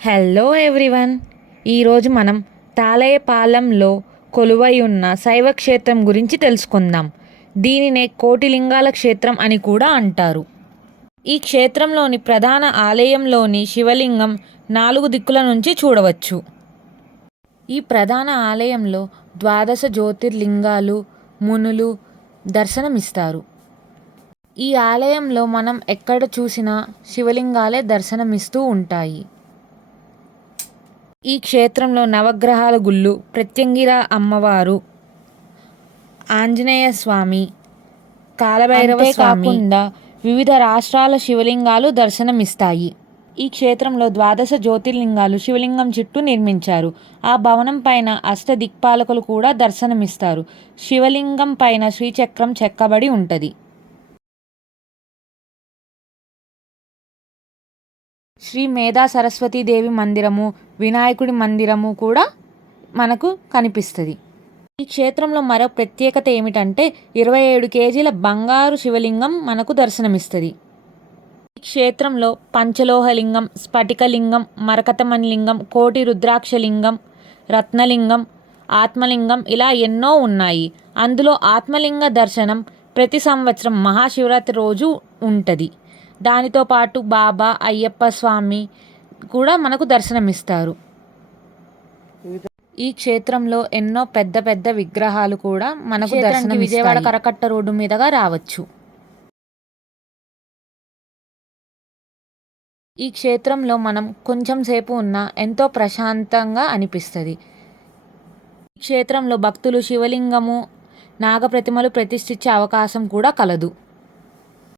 Hello everyone. ఈరోజు మనం తాళయపాలెంలో కొలువై ఉన్న శైవ క్షేత్రం గురించి తెలుసుకుందాం. దీనినే కోటిలింగాల క్షేత్రం అని కూడా అంటారు. ఈ క్షేత్రంలోని ప్రధాన ఆలయంలోని శివలింగం 4 దిక్కుల నుంచి చూడవచ్చు. ఈ ప్రధాన ఆలయంలో 12 జ్యోతిర్లింగాలు మునులు దర్శనమిస్తారు. ఈ ఆలయంలో మనం ఎక్కడ చూసినా శివలింగాలే దర్శనమిస్తూ ఉంటాయి. ఈ క్షేత్రంలో నవగ్రహాల గుళ్ళు, ప్రత్యంగిర అమ్మవారు, ఆంజనేయ స్వామి, కాలభైరవ స్వామి కాకుండా వివిధ రాష్ట్రాల శివలింగాలు దర్శనమిస్తాయి. ఈ క్షేత్రంలో 12 జ్యోతిర్లింగాలు శివలింగం చుట్టూ నిర్మించారు. ఆ భవనం పైన అష్టదిక్పాలకులు కూడా దర్శనమిస్తారు. శివలింగం పైన శ్రీచక్రం చెక్కబడి ఉంటుంది. శ్రీ మేధా సరస్వతీదేవి మందిరము, వినాయకుడి మందిరము కూడా మనకు కనిపిస్తుంది. ఈ క్షేత్రంలో మరో ప్రత్యేకత ఏమిటంటే 27 కేజీల బంగారు శివలింగం మనకు దర్శనమిస్తుంది. ఈ క్షేత్రంలో పంచలోహలింగం, స్ఫటికలింగం, మరకతమణిలింగం, కోటి రుద్రాక్షలింగం, రత్నలింగం, ఆత్మలింగం ఇలా ఎన్నో ఉన్నాయి. అందులో ఆత్మలింగ దర్శనం ప్రతి సంవత్సరం మహాశివరాత్రి రోజు ఉంటుంది. దానితో పాటు బాబా, అయ్యప్ప స్వామి కూడా మనకు దర్శనమిస్తారు. ఈ క్షేత్రంలో ఎన్నో పెద్ద పెద్ద విగ్రహాలు కూడా మనకు దర్శనం విజయవాడ కరకట్ట రోడ్డు మీదుగా రావచ్చు. ఈ క్షేత్రంలో మనం కొంచెం సేపు ఉన్నా ఎంతో ప్రశాంతంగా అనిపిస్తుంది. ఈ క్షేత్రంలో భక్తులు శివలింగము, నాగప్రతిమలు ప్రతిష్ఠించే అవకాశం కూడా కలదు.